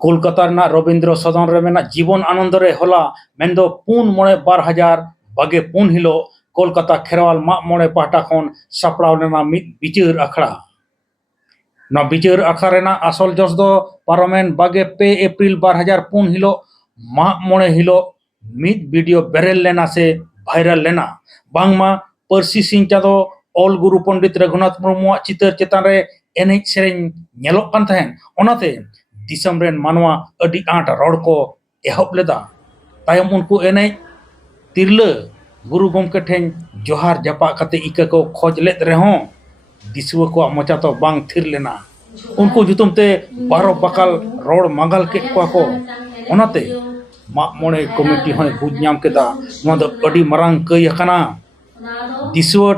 कोलकाता रवींद्र सदन रे मेना जीवन आनंद रे होला मेनदो 3/4/2024 हिलो कोलकाता खेरवाल माग मोड़े पाहटा खन सापड़ाव लेना मिद बिचार आखड़ा ना बिचार आखड़ा रेना आसल जस दो पार्लामेंट 22 एप्रिल 2004 हिलो माग मोड़े हिलो मिद वीडियो बेरेल लेना से वायरल लेना बांगमा परसी सिंह चादो ऑल गुरु पंडित रघुनाथ मुर्मू चितर चेतान रे एनेज सेरेन नेलोक कान तहन ओनाते दिसम रेन मानवा अडी आट रड़ को एहब लेदा तायम उनको एनेज तिरला गुरु गमके ठेन जोहार जपा कते इका को खोज लेत रेहों दिसुआ को मोचा तो बांग थिर लेना उनको जुतुम ते बारो बकाल रोड मंगल के को ओनाते माग मोड़े कमिटी होय बुझ नाम केदा नो दो अडी मरांग कई हकना दिसुआ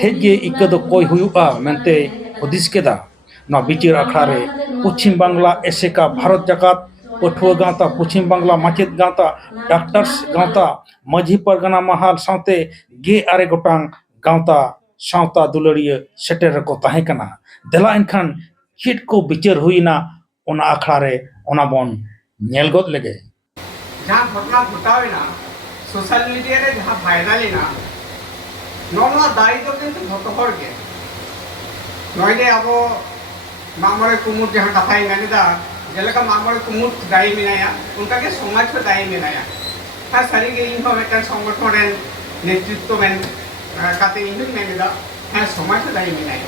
हेजे इका दो कोई हुयुआ मेनते हुदिस केदा ना बिचार आखड़ा रे पश्चिम बांग्ला एसेका भारत जाकात पठुआ गांवता पश्चिम बांग्ला माचेत गांवता डॉक्टर्स गांवता माझी परगना महाल साथे गे आरे गोटांग गांवता सावता दुलड़िया सेटर को ताहे कना देला इनखान चिट को बिचार हुईना ओना आखड़ा रे ओना बन नेल गोद लेगे जहाँ घटना घटावेना सोशल मीडिया रे जहाँ वायरल लेना नोमा दायी तो किंतु भक्त हर के नोइदे अब मामरे कुमुट जहाँ कथाई मैंने दा जेलका मामरे कुमुट दायी मिनाया उनका के समाज को दायी मिनाया हाँ सारी के इन्फॉर्मेशन संगठन रे नेतृत्व में काते इन्हीं मैंने दा हाँ समाज को दायी मिनाया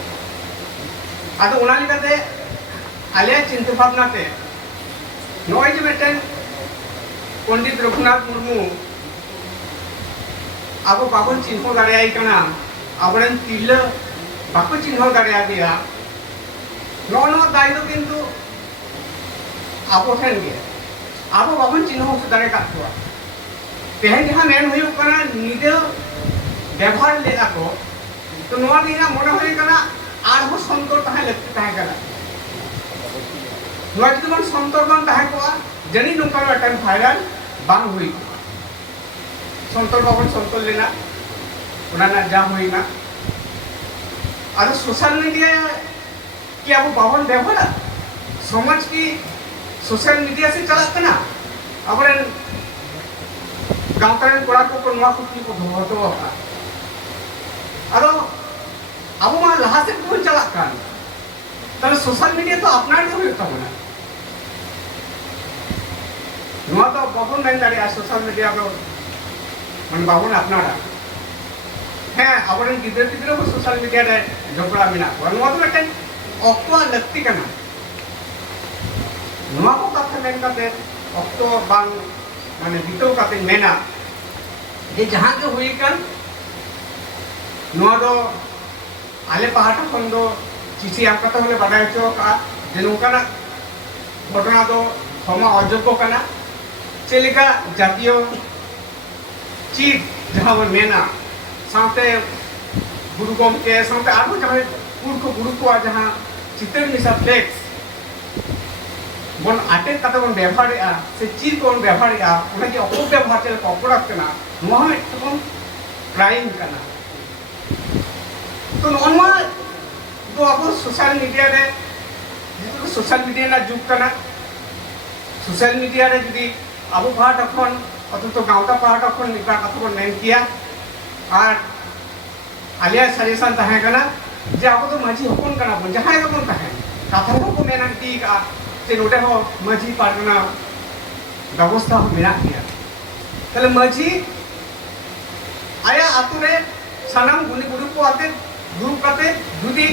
आतो उनाली काते आलिया चिंता भावना ते नोइदे बेटन पंडित रघुनाथ मुर्मू अब बाबन चिन्ह दाड़ाई कना आबरेन तिल बाको चिन्ह दाड़ाया दिया नो दायी तो किंतु अब ठेन गे अब बाबन चिन्ह दाड़े का तेहन जहाँ मेन हुई कना निजे व्यवहार लेना को तो नोआ दिना मोने हुई कना आर हो संतोर तहां लगते तहां कना नोआ जदि मन संतोर बन तहां को जनी नोका अटन वायरल बांग हुई संतोर बाबन संतोर लेना उनाना जाम हुई ना और सोशल मीडिया कि अब बाबन व्यवहार समाज की सोशल मीडिया से चला करना अब गाँव का कोड़ा को नवा कुछ को धोतो अरो अब मा लहा से कौन चला कान तब सोशल मीडिया तो अपना नहीं होता होना नवा तो बाबन नहीं दाड़े सोशल मीडिया को मन बाबन अपना है अब गिद्रे गिद्रे को सोशल मीडिया रे झगड़ा मिना नवा तो बेटन ऑक्टो लगती करना नवा को कथा मेन करते ऑक्टो बांग माने बितो काते मेना ये जहां के हुई कन नवा दो आले पहाड़ खन दो चिठी आम कथा होले बाडाय चो का जे नोकाना घटना दो समा अयोग्य कना चेलिका जातीय चीज जहां वो मेना साथे गुरु गम के साथे आरो जहां गुरु को जहां चित्र मिसा फ्लेक्स बन आटे कता बन व्यवहार से चीज को व्यवहार उन्हें जो अपो व्यवहार चले अपराध करना नोहा में तो क्राइम करना तो नोमा तो अब सोशल मीडिया रे जितो सोशल मीडिया ना जुग करना सोशल मीडिया रे जदी अब पहाड़ खन अथवा तो गाँवता पहाड़ खन निका कथा बन मेन किया और आलिया सजेशन तहे करना जे अब तो माझी हपन करना बन जहां को तहे कथा को मेना ती का से नोटे हो माझी पारगना व्यवस्था हो मेना किया तले माझी आया आतुरे सनम गुनी गुरु को आते गुरु करते जुदी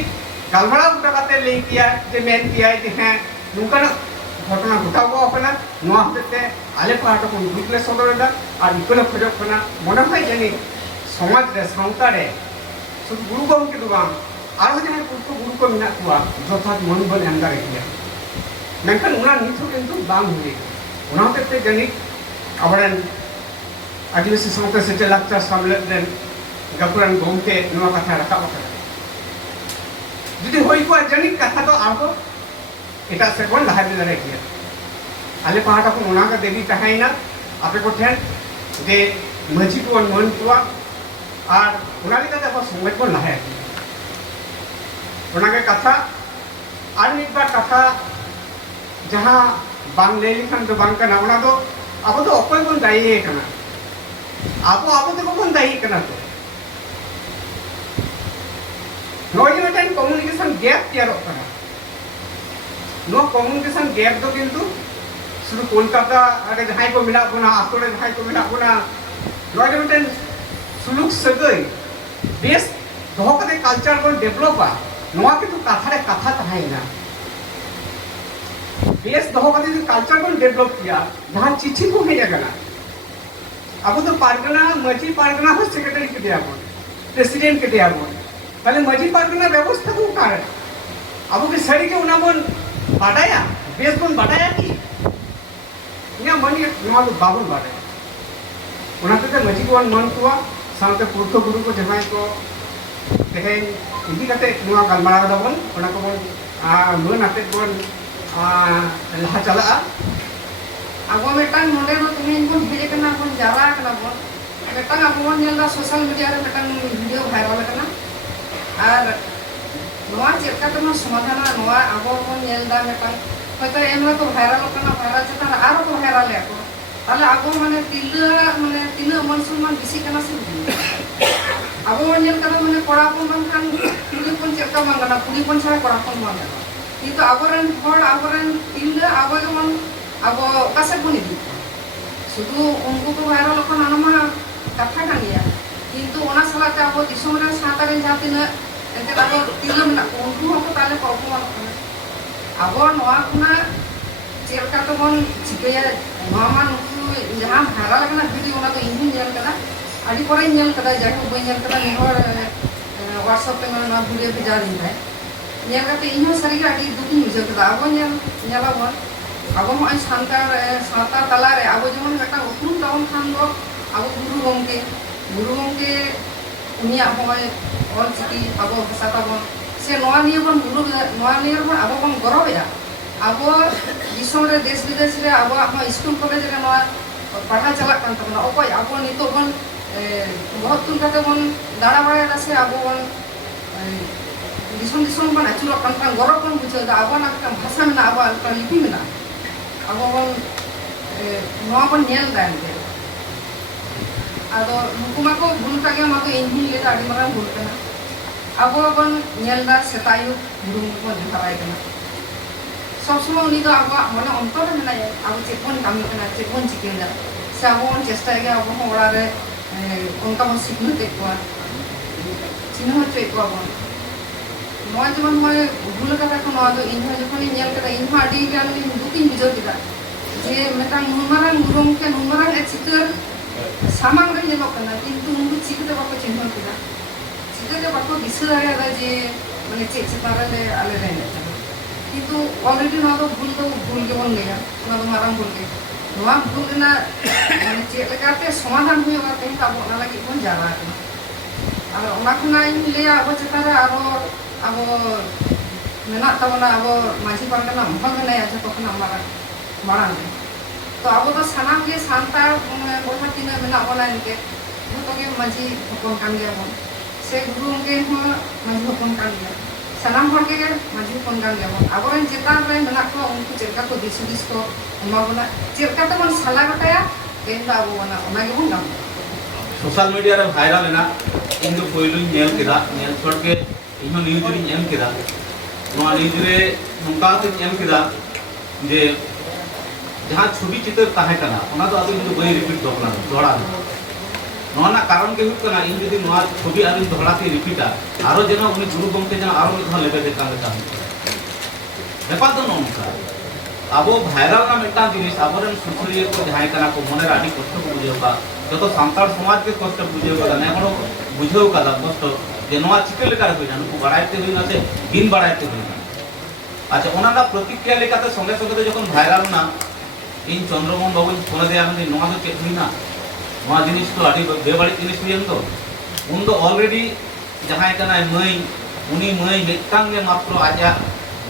गालमाड़ा उठा करते ले किया जे मेन किया है हैं नुका घटना घटाव को अपना नोआ होते आले पहाड़ को दुखले सदरदा और इकोले खोजक कना मने होय जनी समाज रे सावता रे शुद्ध गुरु को के दुबाम आरो जने गुरु को मिना कुआ जथात मनोबल एंदा किया मेंकन उना निथु किंतु बांग हुई उना ते जनी अबरन आदिवासी सावता से लाक्चर सामलेत देन गपुरन गोमके नोआ कथा रखा बका जुदी होई को जनी कथा तो आको एटा से कोन लहा दे रे किया आले पहाड़ को उना का देवी तहाइना आपे को ठेन जे मजी को मन कुआ और उनाली का देखो समय को लहा उना के कथा और एक बार कथा जहाँ बांग ले लिखान तो बांग कना उना तो अब तो अकोय बन दायी कना अब तो बन दायी कना तो नॉइज में कम्युनिकेशन गैप तैयार कना नो कम्युनिकेशन गैप तो किंतु शुरू कोलकाता अरे जहां को मिला बुना आतो रे जहां को मिला बुना नॉइज में सुलुक सगई बेस दोह कते कल्चर को डेवलपा नोआ के तो कथा रे कथा तहाइना बेस दोह कते जो कल्चर को डेवलप किया जहां चिट्ठी को हेजा गना अब तो पारगना मजी पारगना हो सेक्रेटरी के दिया बोल प्रेसिडेंट के दिया बोल पहले मजी पारगना व्यवस्था को कार अब के सड़ी के उना बोल बाडाया बेस बोल बाडाया की इना मनी नोआ तो बाबुल बाडाया उना ते मजी को मन कुआ सामते पुरखो गुरु को जहां को तेहें इदी कते नोआ गलमारा दाबन उना को बोल मन आते बोल लहा चला अब मेटांग नोडे नो तुमें बन भेजे कना बन जारा कना बन मेटांग अब बन नेलदा सोशल मीडिया रे मेटांग वीडियो वायरल कना आर नोआ चेका तो समाधान नोआ अब बन नेलदा मेटांग হয়তো এমন তো ভাইরাল কনা ভাইরাল যেটা আরো তো ভাইরাল এখন তাহলে আবো মানে তিনা মনসুমান বেশি কেনা সে আবো নেল কারণ মানে কড়াপন বানখান কুড়ি পন চেকা মাঙ্গানা কুড়ি পন ছাড়া কড়াপন মাঙ্গানা কিন্তু আবরেন হড় আবরেন তিনা আবো যেমন আবো কাছে বনি দি শুধু উনকু তো ভাইরাল কনা নামা কথা কানিয়া কিন্তু ওনা সালাতে আবো দিশমরে সাঁতারে যাতিনা এতে আবো তিনা মেনা উনকু হকো তালে অপমান কনা আবো নোয়া কুনা চেলকা তো বন চিকেয়া নোয়া মান जहाँ भाइरल कना वीडियो ना तो इन्हीं नेल कना आदि परे नेल कदा जाके बई नेल कदा निहर व्हाट्सएप पे ना वीडियो भेजा दिन है नेल कते इन्हीं सरी के आदि दुखी बुझे कदा अब नेल नेला बन अब हम साता तला रे अब जेमन बेटा उपुन टाउन खान दो अब गुरु गंके उनिया होय और चिकी अब भाषा ताबन से नोआ निये बन गुरु नोआ निये बन अब बन गरबया अब दिसम रे देश विदेश रे अब हम स्कूल कॉलेज रे नोआ पढ़ा चला कान तबना ओपय अब नितो बन बहुत तुन कते बन दाड़ा बाड़ा दासे अब बन दिसम बन अचुरो कान कान गरब बन बुझे दा अब ना का भाषा में ना अब का लिपि में ना अब बन नोआ बन नेल दान के आदो हुकुमा को भूल तागे माको इन्हीं ले दाड़ी मरा भूल कना अब बन नेल दा सेतायु गुरु को दिखावाय कना सब समय उनी तो अब मन अंतर में ना अब चेकन काम करना चेकन चिकेन दा से अब उन चेष्टा के अब हम ओड़ा रे उनका मन सिखने ते को चिन्ह चे को अब नोय जमन मोय भूल कथा को नोय तो इन्हा जखन नेल कदा इन्हा आडी गान दुकिन बिजो किदा जे मेटा नुमारान गुरुम के नुमारान ए चितर सामांग रे जेनो कना किंतु उनको चिकते बाको चिन्ह किदा चिकते बाको दिसला रे जे माने चे चितारे ले आले रे কিন্তু অলরেডি না তো ভুল কে বন গয়া না তো মারাম ভুল কে নোয়া ভুল না মানে চেলেকাতে সমাধান হইবা তেই তাবো না লাগি কোন জানা আর ওনা খুনা ইলে আবো চেতারা আবো মেনা তাবনা আবো মাঝি পারগানা মহল নাই আছে তখন আমরা মারান তো আবো তো সানাম গে শান্তার কথা তিনা মেনা বলা ইনকে তোকে মাঝি হপন কান গয়া বন সে গুরু কে মাঝি হপন কান গয়া सानाम हर के माजी फोन गान लेबन आबोरन चेतान रे मेना को उनको चेका को दिस को माबना चेका तो मन साला गटाया केंदा आबो बना ओना के बन गाम सोशल मीडिया रे वायरल ना इन दो पोइलु नेल केदा नेल छोड़ के इनो न्यूज री नेम केदा नोआ न्यूज रे नुका ते नेम केदा जे जहां छवि चित्र ताहे कना ओना तो आदि बई रिपीट दोकना जोड़ा नोना कारण के हुत कना इन जदी नोआ छवि आदि दोहरा के रिपीटा आरो जेना उनी गुरु गंके जेना आरो मिथा लेबे देखा लेता बेपा तो नोनका अब भाइरल ना मेटा जिनिस आबरन सुसुरिये को जहां कना को मने आदि कष्ट को बुझेबा जतो सांतार समाज के कष्ट बुझेबा ना कोनो बुझेउ कादा कष्ट जे नोआ चिके लेका रे जानु को बाड़ाइते होइना से दिन बाड़ाइते होइना अच्छा ओनाना प्रतिक्रिया लेकाते संगे संगे जखन भाइरल ना इन चंद्रमोहन बाबू फोन दे आनंद नोआ तो चेक होइना नोआ जिनिस तो आदि बेबाड़ी जिनिस हुयन तो उन तो ऑलरेडी जहां कना मई उनी मई मिटांग ने मात्र आजा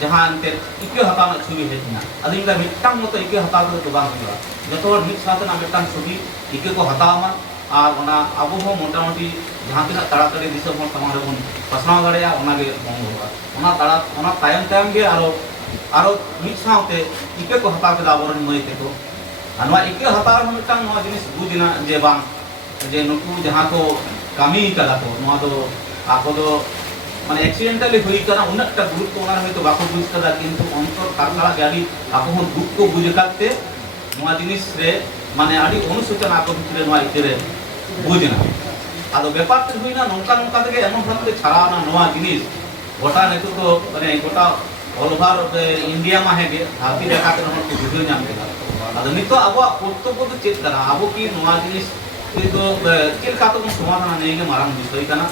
जहां अंते इके हताना छवि हेजना अदिन दा मिटांग मतो इके हता तो बांग हुआ जतो मिट साथ ना मिटांग छवि इके को हतामा और ओना अबो हो मोटामोटी जहां तना ताड़ाताड़ी दिसम हो समारे बन पसनाव गड़या ओना गे बंग हुआ ओना ताड़ा ओना तायम तायम गे आरो आरो मिट सावते इके को हता केदा आबोरन मई तेको अनवा इके हतार हम मिटन नवा जिनिस बुझिना जे बांग जे नुकु जहां को कामी कदा को नवा दो आको दो माने एक्सीडेंटली हुई कना उन्नत गुरुत्व ओना हयतो बाको बुझ कदा किंतु अंतर कारला गाड़ी आको हम दुख को बुझ काते नवा जिनिस रे माने आडी अनुसूचना आको भितरे नवा इतरे बुझना आदो व्यापार ते हुईना नोंका नोंका तेगे एमन भाबते छाड़ाना नवा जिनिस गोटा नेतु तो माने गोटा ऑल ओवर इंडिया मा हेगे धरती देखाते हर को भिडियो नाम केदा आदो नितो अब कर्तव्य तो चेक करा अब की नवा जिनिस तो चेक का तो समाधान नहीं के माराम विषय कना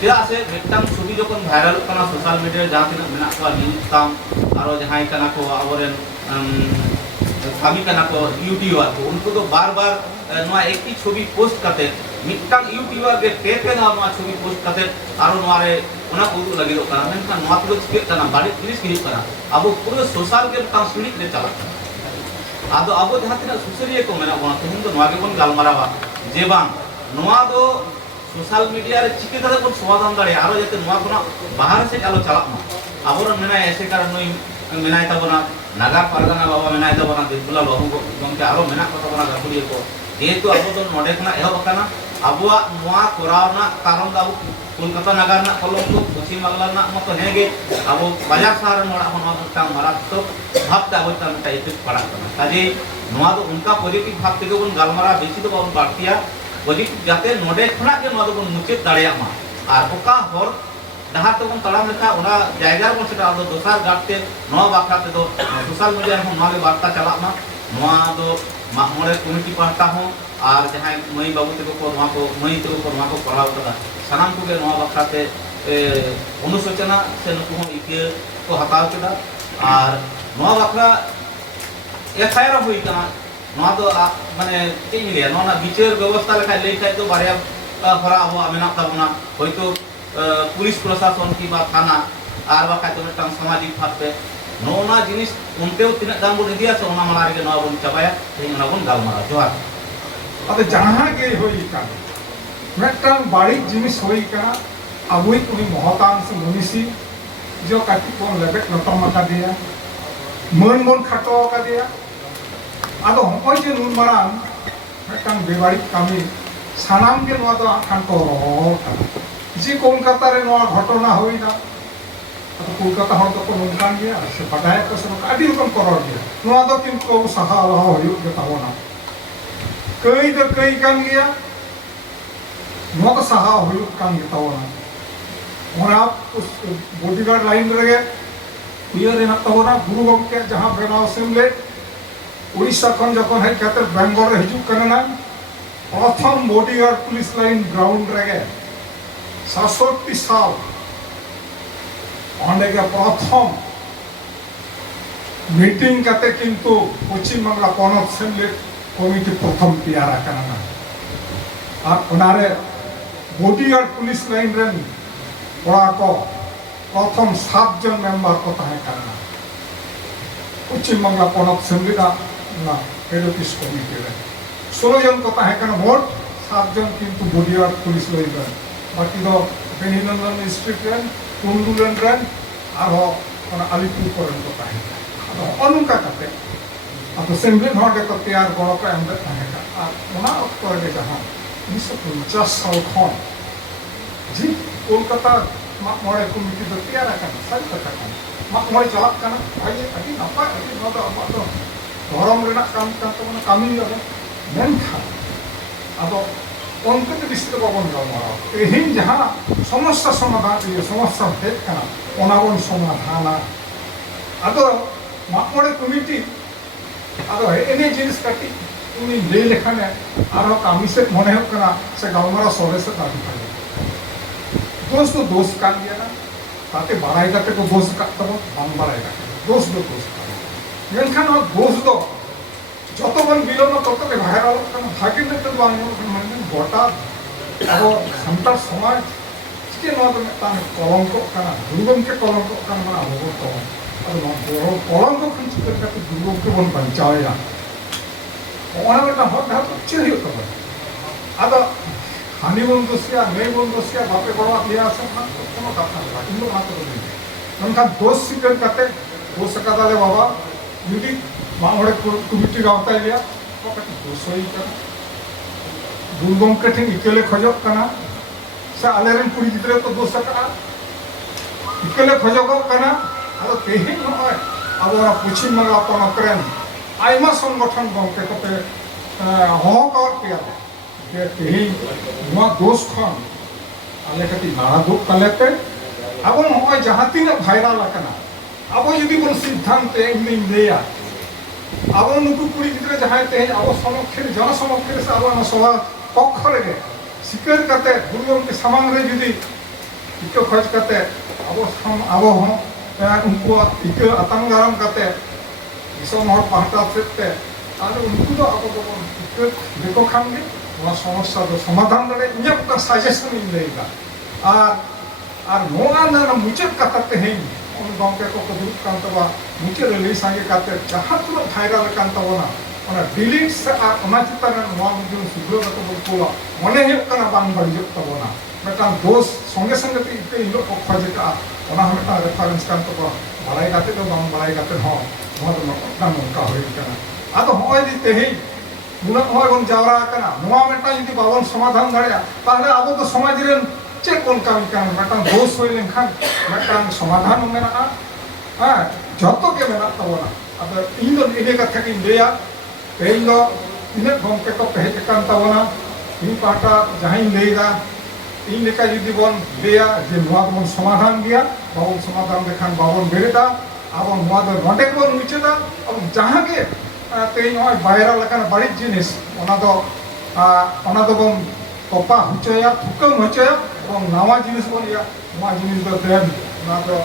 चेदा से मिटन छवि जखन भाइरल कना सोशल मीडिया जहां तिना मेना को न्यूज ताम आरो जहां कना को आबोरेन कामी कना को यूट्यूबर को उनको तो बार-बार नवा एक ही छवि पोस्ट करते मिटन यूट्यूबर के पे नवा छवि पोस्ट करते आरो नवा रे ओना उदु लगी कना मेनखान नवा तो चिके कना बाड़ी जिनिस किनि कना अब पूरे सोशल के ट्रांसमिट रे चला आदो अब जहां तिना सुसरिये को मेना बना तो हिंदो नवा के बन गालमारावा जे बांग नवा दो सोशल मीडिया रे चिके कदा को समाधान दाड़े आरो जते नवा कोना बाहर से आलो चला मा आबोर मेना ऐसे कारण नई मेनाय ताबना नागा परगना बाबा मेनाय ताबना दिबुला बाबू को गमके आरो मेना को ताबना गाकुड़ी को जेतु अब तो नोडे खना एहो बकाना अबुआ नवा कोरावना कारण दाबु कोलकाता नगर ना कलम को पश्चिम बांग्ला ना मत हेगे अब बाजार शहर नोडा होना का मारा तो भाबता अब ता इफेक्ट पड़ा काजे नवा तो उनका पॉजिटिव भाब तेगे बन गालमारा बेसी तो बन बाड़तिया पॉजिटिव जाते नोडे खना के नवा तो बन मुचे दाड़िया मा आर ओका हर डहार तो बन तड़ाम लेखा ओना जायगा बन सेटा आदो दोसार गाटते नवा बाखरा ते तो सोशल मीडिया में नवा के वार्ता चला मा नवा दो मामोरे कमिटी पार्टा हो और जहां मई बाबू तेको को नवा को मई तेको को नवा को पढ़ाव कदा सनाम को के नवा बाखरा ते अनुसूचना से नुकु हम इके को हताव केदा और नवा बाखरा एफआईआर हुई का नवा तो माने चेक मिलिया नवा विचार व्यवस्था लेखा ले खाय तो बारिया हरा हो मेना ताबना होयतो पुलिस प्रशासन की बात थाना और बाखा तो मिटन सामाजिक भाव पे नोना जिनिस उनते तिना दाम बन दिया से ओना मारा रे नवा बन चबाया ते ओना बन गालमारा जोहार अब जहां के होई का मिटन बाड़ी जिनिस होई का अबुई कुनी महतांश मुनिसी जो काटी को लेबेट नतम का दिया मन मन खटो का दिया आदो होय जे नुन माराम मिटन बेबाड़ी कामी सानाम के नवा तो खान को जी कोलकाता रे नवा घटना होई ना तो कोलकाता हर तो नोंकान गया से पटाय को सब आदि रकम करर गया नवा तो किंतु सहा होय के तावना कई तो कई कान गया नवा तो सहा होय कान के तावना और आप उस बॉडीगार्ड लाइन रे उयर ना तावना गुरु गमके जहां बनाव सेमले उड़ीसा खन जखन है खातिर बेंगल रे हिजु करना प्रथम बॉडीगार्ड पुलिस लाइन ग्राउंड रे 67 साल ऑन के प्रथम मीटिंग करते किंतु पश्चिम बांग्ला पनत सेमले कमिटी प्रथम तैयार करना और उनारे बॉडीगार्ड पुलिस लाइन रेन कोड़ा को प्रथम 7 जन मेंबर को तहे करना पश्चिम बांग्ला पनत सेमले ना एडोपिस कमिटी रे 16 जन को तहे करना मोट 7 जन किंतु बॉडीगार्ड पुलिस लाइन रे बाकी तो बेनीनंदन डिस्ट्रिक्ट रे कुंडुलन रन आरो अलीपुर करन को ताहे आदो अनुका कते आदो सेमब्ली नोडे को तैयार गड़ो को एमबे ताहे का ओना अक्तो रे जहां 1950 साल खन जी कोलकाता मोड़े कमिटी तो तैयार करना सही कथा का मोड़े चला करना आइए अभी नपा अभी नोदो अब तो धरम रेना काम का तो कामी होबे मेन खा आदो उनको तो विस्तृत बाबन गालमारा एहिन जहां समस्या समाधान ये समस्या हेज कना ओना बन समाधान आदो मामोड़े कमिटी आदो एने जिनिस काटी उनी ले लेखाने आरो कामी से मने हो कना से गालमारा सोरे से दाबी करे दोष तो दोष कान दिया ना ताते बाराई काते को दोष का तब बांग बाराई का दोष दो दोष का मेनखान दोष दो যত বন বিলন তত কে ভাইরাল কারণ ভাগে তো মানে গোটা আবো সন্তার সমাজ কে নয় তার কলঙ্ক কানা দুর্গমকে কলঙ্ক কানা মানে আবো তো আর বড় কলঙ্ক কিছু করতে দুর্গমকে বন পঞ্চায়া ওনাটা হট হট চিহি তো আদা হানি বন্ধুসিয়া নেই বন্ধুসিয়া বাপে বড় লিয়া আছে না কোনো কথা না কিন্তু মাত্র নেই কারণ দোষ স্বীকার করতে दोष कदाले बाबा जुदी मांगड़े कमिटी गावता लिया तो कटी दोष होई कना गुरु गमके ठेन इकले खजक कना से आलेरन कुड़ी गिद्रे तो दोष का इकले खजक कना आदो तेहिन नय अब पश्चिम बांगला पनत रेन आयमा संगठन गमके कते हहकार पेया जे तेहिन नोआ दोष खन आले कटी नाना दुख कलेते अब नय जहां तीन भाइराल कना अब जुदी बन सिद्धांत इन लेया अब नुकु कुड़ी गिद्रे जहां तेहिन अब समक्षे जन समक्षे से अब सभा पक्ष रे सिकर कते गुरुगम के सामान रे जुदी इको खर्च कते अब उनको इको अतंगारम कते दिसम हर पाहटा सेते आरो उनको तो अब इको देखो खानगे वो समस्या तो समाधान रे इन्या का सजेशन इन देगा आर नोआ ना मुचत कते हैं उन गमके को दुरुप कान तबा मुचे रे संगे कते जहां तुरो viral can't तबना ona delete se ona chitana noa mujun sugro ka to bola mone he kana bang bari tabona metan dos songe songe te ite ilo okhaje ka ona hameta reference kan to balai gate to bang balai gate ho mohad no kan ka hoy kana ado hoy di tehi guna hoy gon jawra kana noa meta jodi babon samadhan darea tahle abo to samaj ren che kon kami kan metan dos hoy len khan metan samadhan mena ha joto ke mena tabona ado indo ine ka thakin leya तेल इन गमके को page तबना इन पाटा जहाँ लेगा इन लेका जुदी बन लेया जे नोआ बन समाधान गया बाबन समाधान देखान बाबन बेरेदा अब नोआ दो नोटे बन मुचेदा अब जहाँ के तेल नोआ वायरल लकन बड़ी जिनिस ओना दो बन तोपा हुचया थुकम हुचया और नवा जिनिस बन या नवा जिनिस दो तेल ना तो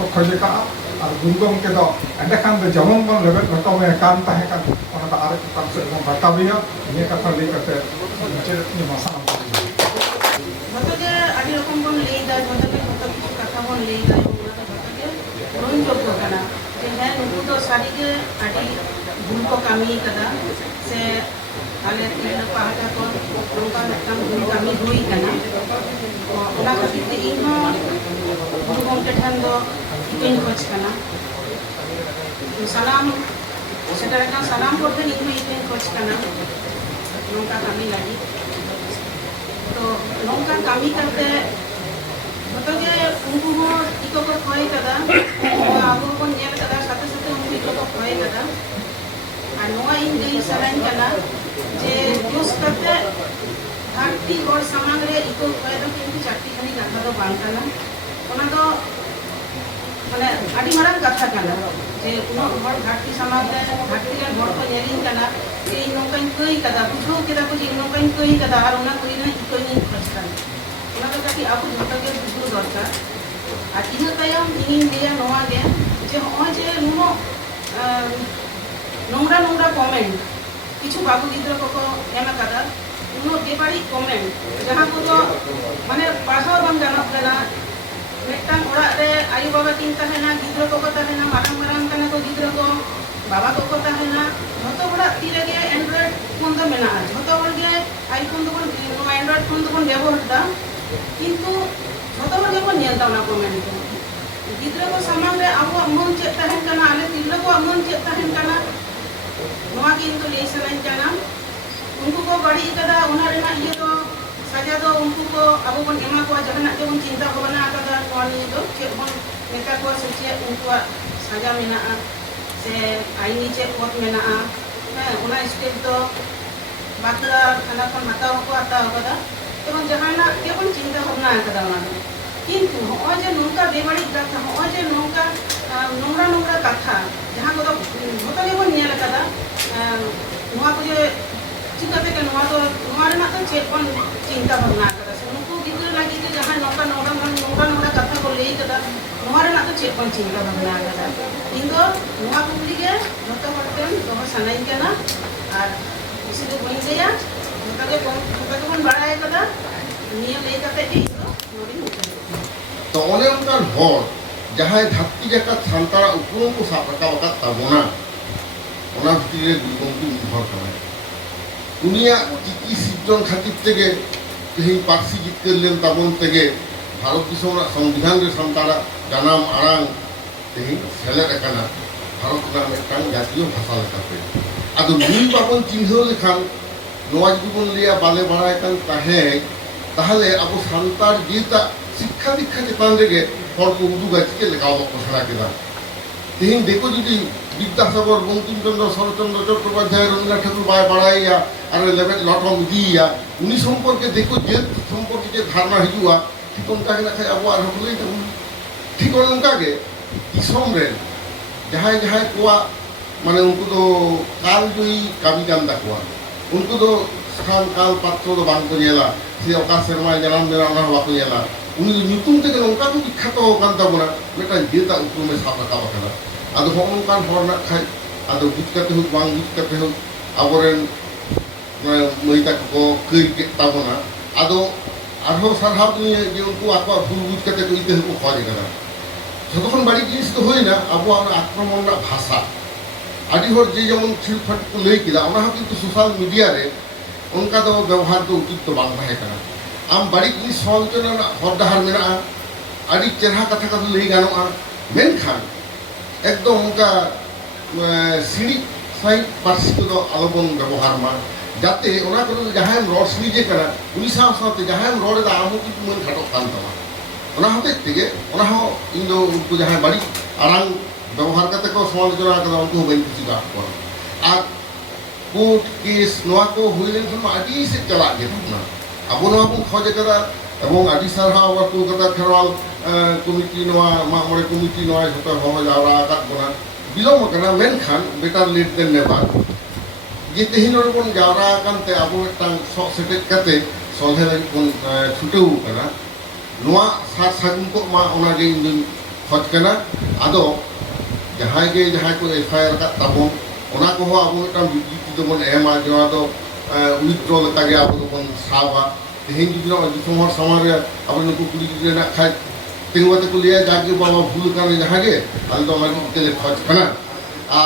तो खोजे का और गुरुगम के दो अंडे खान दो जमन बन लेबे घटो में कान ताहे का ओना दा आरे काम से एकदम बता बिया ये कथा ले करते नीचे नि मसा जतो जे आदि रकम बन लेई दा जतो के जतो किछु कथा बन लेई दा ओना तो जतो के रोइन जोग कना जे है नुकु तो सारी के आदि गुरु को कामी कदा से आले तीन पाटा को नोका काम गुरु कामी हुई कना ओना खातिर ते इन गुरु गमके ठान दो इकेन खोज कना सलाम सेटा सलाम पढ़ते इन इकेन खोज कना नोका कामी लगी तो नोका कामी करते जतो जे उनको हो इको को खोय कदा आगो को नेल कदा साथे साथे उनको इको को खोय कदा आ नोआ इन गई सलाइन कना जे यूज करते घाटी और सामान रे इको खोय दो किंतु चाटी खाली कथा दो बांग कना ओना तो माने आदि मारन कथा कना जे उनो हर घाटी समाज रे घाटी रे हर को नेलिन कना जे नोकाइन कई कदा बुझो केदा को जे नोकाइन कई कदा आर ओना कोई ना इको नि खसकान ओना तो काटी आपु झटो के बुझो दरकार आ इन तायम इन दिया नोआ गे जे होय जे नुनो नोंगरा नोंगरा कमेंट किछु बाबू गिद्र को एम कदा उनो बेबाड़ी कमेंट जहां को तो माने पढ़ाओ बन जानत कना मेटन ओड़ा रे आयु बाबा तीन तहना गिद्र को तहना मारंग मारंग कना को गिद्र को बाबा को तहना जतो बड़ा तीरे गे एंड्रॉइड फोन दो मेना जतो बड़ गे आईफोन दो बड़ एंड्रॉइड फोन दो बड़ व्यवहार दा किंतु जतो बड़ गे को नेल दा ना कमेंट गिद्र को सामान रे अब मन चेक तहन कना आले तिल्लो को मन चेक तहन कना नोआ किंतु ले सनाइन कना उनको को बड़ी कदा उना रे ना ये तो सजा दो उनको को अब बन एमा को जहना के उन चिंता भावना कदा कोनी दो के बन नेता को सचे उनको सजा मेना से आईनी चे कोत मेना है उना स्टेप दो बाकला खाना को माता को आता कदा तो जहना के बन चिंता भावना कदा उना किंतु हो जे नोका बेबाड़ी कथा हो जे नोका नोंगरा नोंगरा कथा जहां को झोतो के बन नेल कदा नोआ को जे चिकाते के नोआ तो नोआ रे ना तो चेक बन चिंता भावना कदा से उनको गिद्र लागी के जहां नोका नोंगरा कथा को लेई कदा नोआ रे ना तो चेक बन चिंता भावना कदा इन दो नोआ कुली के झोतो हटन तो सनाई केना और इसी दो बन गया झोतो के बन बड़ाए कदा नियम ले कते के नोरी तो अने उनकान हर जहाँ धाती जगह सानतारा उपरों को साफ रखा वक़्त तबोना ओना भितरे गुरुगमके निर्भर करे उनिया चिकी सिजन खातिर तेगे तेहिं पार्सी जितकर लेन तबन तेगे भारत दिसम संविधान रे सानतारा जानाम आड़ांग तेहिं सेलेद आकाना भारत रनाग मिदटां जातीय भाषा लेकाते आदो नुई बाबन चिन्हाव लेखान नोआ जुदि बन लैया बाले बाड़ाय कान ताहले आबो सान्तार जेता शिक्षा दीक्षा चेतान रेगे हर को उदुगा चिके लेखा को सेड़ा केदा तेहिं देखो जुदि विद्यासागर बंकिमचंद्र शरतचंद्र चट्टोपाध्याय रवीन्द्रनाथ ठाकुर बाय बाड़ाया और लेबेद लटम इदिया उनी सम्पर्के देखो जे सम्पर्के जे धारणा हिजुआ ठीक उनका के नाखाय आबो आरो लई तबो ठीक उनका के दिसम रे जहां जहां कोआ माने उनको तो काल जोई काबी कान दाखवा उनको तो स्थान काल पात्र तो बांग को नेला से ओका शर्मा जन्म देना ना बाको नेला उनी nyutum te kan उनका को विख्यात kan tabona meta jeta उपरुम में साफ रखा बकना आदो हम कान हर ना खाय आदो बुझ करते हो बांग बुझ करते हो आबोरेन महिता को कई के ताबना आदो आरो सरहाब नि जे उनको आको भूल बुझ करते को इते को खोजे करा যতক্ষণ বাড়ি জিনিস তো হই না আবু আমরা আক্রমণ না ভাষা আদি হর যে যেমন ছিলফাট को লই কিলা আমরা কিন্তু সোশ্যাল মিডিয়া রে उनका तो व्यवहार तो उचित तो बांग रहे कना आम बड़ी जिनिस सलचना हर डाहार मेना आदि चेहरा कथा कथा लई गानोआ मेनखान एकदम उनका सिड़ी साइड पार्सी को तो आलोबन व्यवहार मा जाते ओना को जहां रड सिजे कना उनी साव सावते जहां रड दा आमु कि मन खाटो कान तमा ओना हते तेगे ओना हो इन दो उनको जहां बड़ी आराम व्यवहार करते को समालोचना कदा उनको बई खुशी का को आ कोर्ट केस नोआ को हुइलेन खन आदि से चला गे ना आबो नोआ को खोजे कदा एवं आदि सारहा और कोलकाता खेरवाल कमिटी नोआ मामरे कमिटी नोआ जतो हो जावरा का बना बिलोम कना मेनखान बेटार लेट देन नेबा ये तेहिनोर बन जावरा कानते आबो एकटांग सक सेटेट काते सलहे लागि बन छुटेउ कना नोआ सार सागुन को मा ओना गे इन खत कना आदो जहां को एफआईआर का ताबो ओना को हो आबो एकटांग बिबृति तो बन एमा जवा तो उइथड्र लका गे आबो बन साबा तेहिन जुदिनो दिसमहर सामारे आबो नुकु कुड़ी जुदि ना खाय तेंगवाते को लिया जाके बाबा भूल काने जहां गे आल तो मागी तेले खत कना आ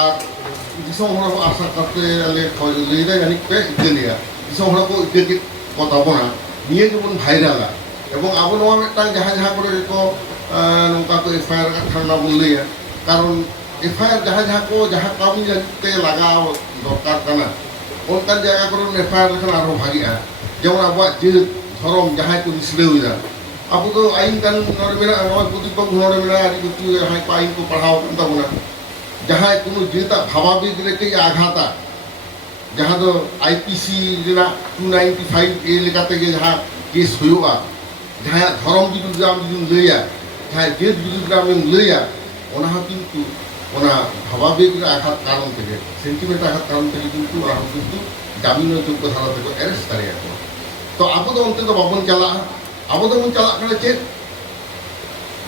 दिसमहर को आशा करते आले खज लेदा यानी पे इतेलिया दिसमहर को इते को ताबोना निये जबन भाइराला এবং আবো নোয়া মিদটাং যাহা যাহা করে তো নৌকা তো এফআইআর का ঠান্ডা বললেয়া কারণ এফআইআর যাহা को যাহা কামি লাগতে লাগাও দরকার কানা ওনকার জায়গা করে এফআইআর লেখান আরো ভাগিয়া যেমন আবহাওয়া যে ধরম যাহা को নিসলে হইরা আবো তো আইন কানুন নড়ে মেনা নয় প্রতিপক্ষ নড়ে মেনা আদি কিছু যাহা को আইন को পড়াও কিন্তু না যাহা কোনো যেটা ভাবাবেগ রেখে আঘাতা যাহা তো আইপিসি যেটা 295 এ লেখাতে যে যাহা কেস হইবা जहाँ धरम विरुद्ध आम जुदी लैया जहाँ जेद विरुद्ध आम लैया किन्तु भावावेग आघात कारण थे सेंटिमेंट आघात कारण थे किन्तु किन्तु जामिन योग्य धारा को एरेस्ट दाड़ा तो अब तो अंत तो बाबन चला अब तो बन चला चे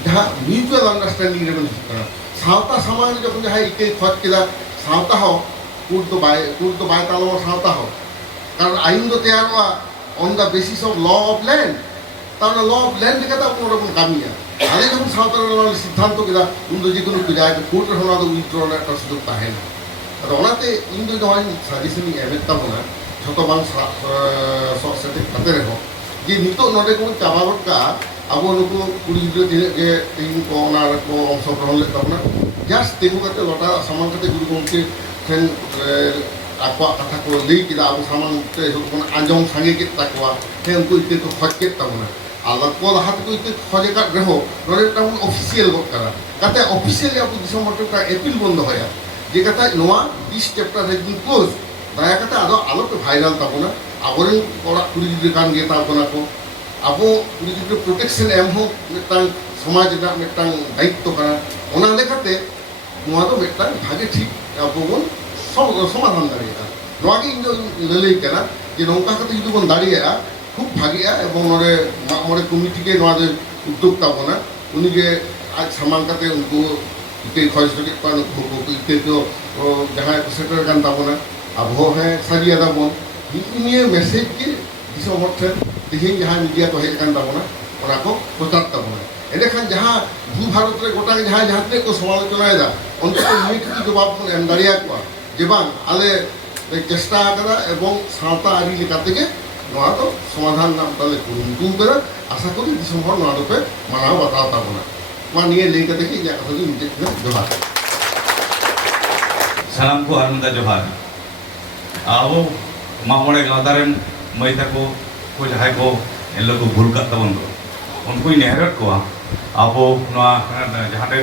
जहाँ म्यूचुअल अंडारस्टैंडिंग रे बन सावता समाज जो जहाँ इके खत के सावता हो कोर्ट तो बाय तालमा सावता हो कारण आईन तो तैयार हुआ on the basis of law of land ताना लॉ ऑफ लैंड के अपन बन कामिया आले जब सावता सिद्धांत के उन जे कोनो जाय कोर्ट रे होना तो उइथड्र ना का सुযোগ ताहे ना तो ओनाते इन दो जहां सजेशन एमेत ताबोना जतो बांग सब सेट करते रहो जे नितो नडे को चाबावट का अब नुको कुड़ी गिद्रा जे टीम को ना को अंशग्रहण ले ताबोना जस्ट तेगु करते लटा सामान करते गुरु गमके ट्रेन आपा कथा को लई किदा अब सामान ते कोन आंजम संगे के ताकवा हे उनको इते को खट के ताबोना आला को हाथ को इते खजे का रहो नरे टाउन ऑफिशियल गो करा कते ऑफिशियल अब दिसम मटे का एपिल बंद होया जे कथा नोआ this chapter has been close दाया कथा आदो आलो पे भाइरल ताबोना आबोरेन कोड़ा कुड़ी गिद्रा कान गे ताबोना को आबो कुड़ी गिद्रा प्रोटेक्शन एम हो मिटांग समाज ना मिटांग दायित्व करा ओना लेखाते नोआ तो मिटांग भागे ठीक आबो बन समाधान दाड़िया नोआ गे इन ललई कना जे नौका कते जुदि बन दाड़िया खूब भागिया एवं नोरे मामरे कमिटी के नोआ दे उद्योग ताबोना उनी के आज सामान करते उनको इते खर्च के पान को इते तो जहां सेक्टर कान ताबोना अब हो है सारिया दाबोन इनिए मैसेज के दिसो मथे देहि जहां मीडिया को हे कान ताबोना ओना को प्रचार ताबोना एने खान जहां भू भारत रे गोटा जहां ते को समालोचना दा उनको मीट की जवाब एम दाड़िया को जे बांग आले चेष्टा करा एवं सावता आरी लेकाते के नोआ तो समाधान नाम ताले कुरुंतु करा आशा करी दिसम हर नोआ पे मानाव बताव ताबोना मा निये ले कते के या कथा मुझे जोहार सानाम को आरमदा जोहार आबो मामोड़े गावतारेन मई तको को जहाय को एलो को भूल का तबन दो उनको नेहरत को आबो नवा जहां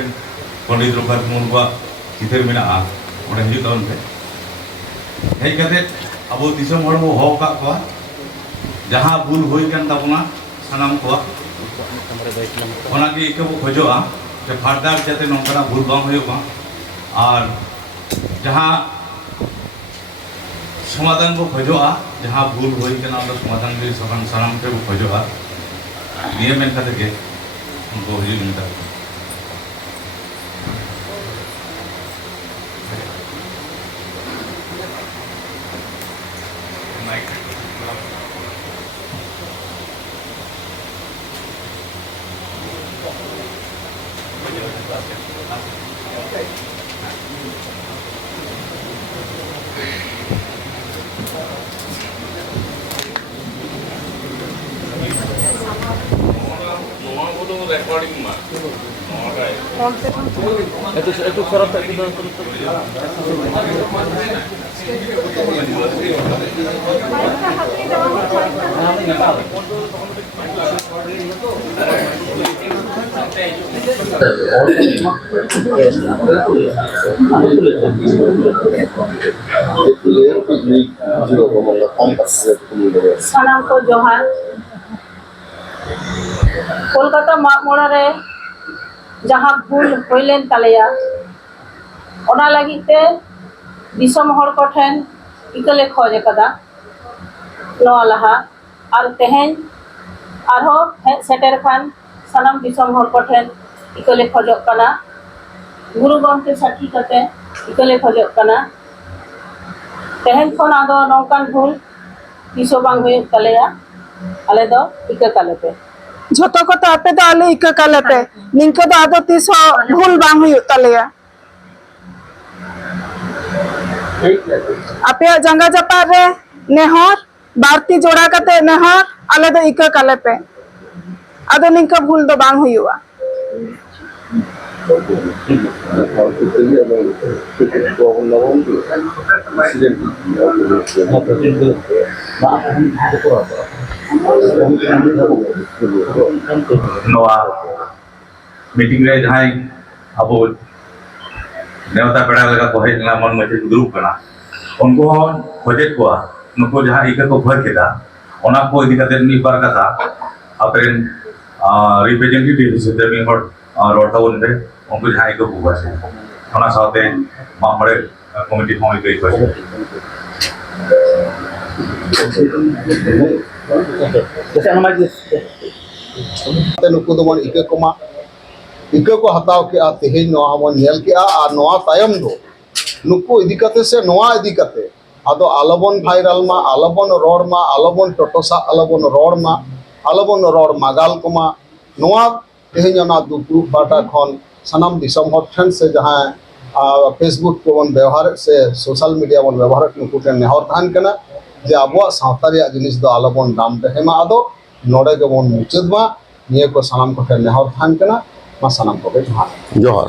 पंडित रघुनाथ मुर्मू को चितर मेना ओडे हिजु तबन पे हेज कते आबो दिसम हर बो हो का को जहां भूल होई कान तबना सानाम को ओना की के बो खोजोआ जे फारदार जाते नोकरा भूल बांग होयोगा और जहां समाधान को खोजोआ जहां भूल होई कान समाधान के सानाम के बो खोजोआ निये मेन कते के उनको हिजु मिलता recording mah. Itu surat itu सानाम को जोहार कोलकाता मागमोड़ा रे जहाँ भूल होइलेन तालेया ओना लगी ते दिसम हर को ठेन इकले खोज कदा नवा लहा और तेहेन आरो सेटर खान सानाम दिसम हर को ठेन इकले खोजक कना गुरु गंके साथी कते इकले खोजक कना तेहेन खन आदो नौकान भूल दिसो बांग होय तालेया आले दो इका कालेते झोतो को तो आपे तो आले इका काले पे निंको तो आदो तीस भूल बांग हुई तलेया आपे जंगा जपा रे नेहर बारती जोड़ा कते नेहर आले तो इका काले पे आदो निंको भूल दो बांग हुईवा नवा मीटिंग रे जहां अब नेवता पेड़ा लगा को हेज ना मन मचे ग्रुप कना उनको खोजे को नुको जहां इका को भर केदा ओना को इदी कते नि बार कथा अपरेन रिप्रेजेंटेटिव से देमी हर रोटा उनरे उनको जहां इका को बसे ओना साथे मामरे कमिटी होई गई बसे नुकु दो मन इके को हताव के तेहे नवा मन नेल के आ नवा तायम दो नुकु इदी कते से नवा इदी कते आदो आलोबन भाइरल मा आलोबन रोड मा आलोबन टोटोसा आलोबन रोड मा आलोबन रोड मागाल को मा नवा तेहे जना दु ग्रुप बाटा खन सनाम दिसम हर ठन से जहां फेसबुक को बन व्यवहार से सोशल मीडिया बन व्यवहार नुकु ठन नेहर थान कना जे आबो सावता रे जिनिस दो आलोबन दाम देहेमा आदो नोडे के बन मुचद मा निये को सनाम को ठन नेहर थान कना मा सनाम को जोहार जोहार